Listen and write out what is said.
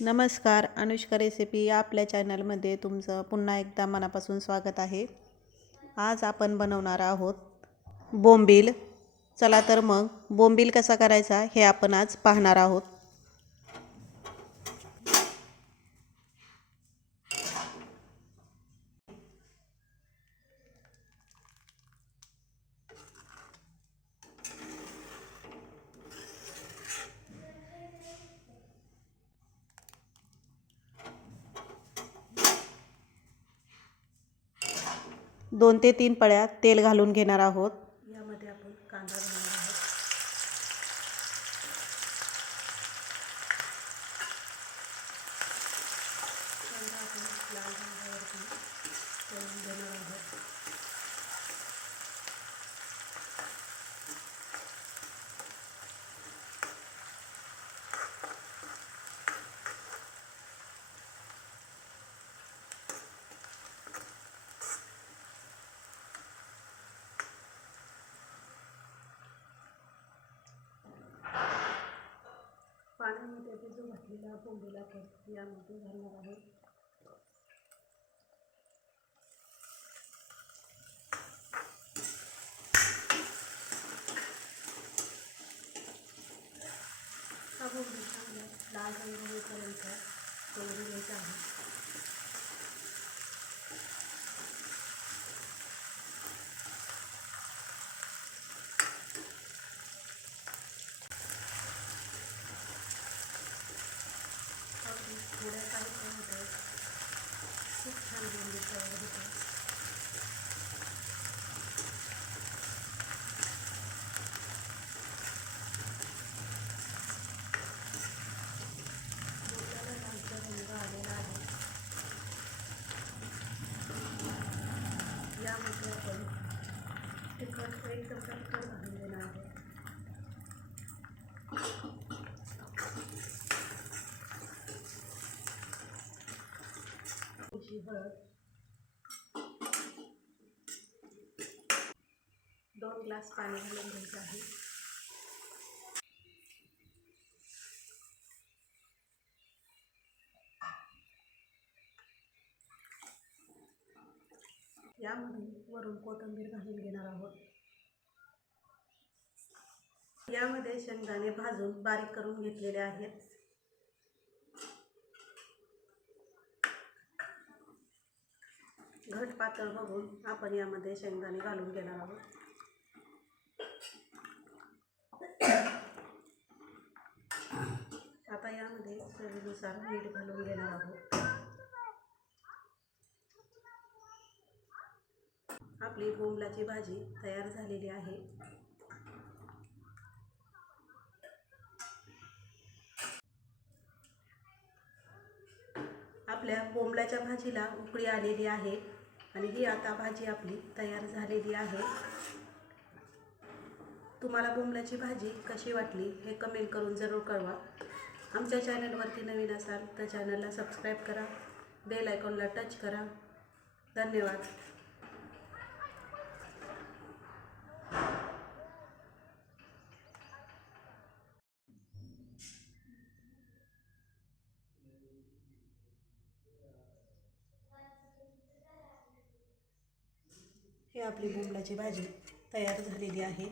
नमस्कार अनुष्का रेसिपी या आपल्या चॅनलमध्ये तुमचं पुन्हा एकदा मनापासून स्वागत आहे. आज आपण बनवणार आहोत बोंबील. चला तर मग बोंबील कसा करायचा हे आपण आज पाहणार आहोत. दोन ते तीन पळ्या तेल घालून घेणार आहोत. यामध्ये आपण कांदा घालणार आहोत. कांदा आपण लाल रंगावरती भिजू घातलेला बोंबीला पण यामध्ये घालणार आहोत हा बोंबील चांगला लाल रंग होईपर्यंत तळून घ्यायचा आहे अगदी थोड्या होतं खूप छान बोंबील तयार होते बोंबल्याला रंग आलेला आहे यामध्ये आपण तिखट एक चमचा तिखट घालून देणार आहोत थोडीशी हळद दोन ग्लास पाणी घालून घ्यायचं आहे. यामध्ये वरून कोथिंबीर घालून घेणार आहोत. यामध्ये शेंगदाणे भाजून बारीक करून घेतलेले आहेत. घट पातळ बघून आपण यामध्ये शेंगदाणे घालून घेणार आहोत. आता यामध्ये चवीनुसार मीठ घालून घेणार आहोत. आपली बोंबलाची भाजी तयार झालेली आहे. आपल्या बोंबलाच्या भाजीला उकळी आलेली आहे. आणि ही आता भाजी आपली तयार झालेली आहे. तुम्हाला बोंबलाची भाजी कशी वाटली हे कमेंट करून जरूर कळवा. आमच्या चॅनलवरती नवीन असाल तर चॅनलला सबस्क्राईब करा. बेल आयकॉनला टच करा. धन्यवाद. ही आपली बोंबलाची भाजी तयार झालेली आहे.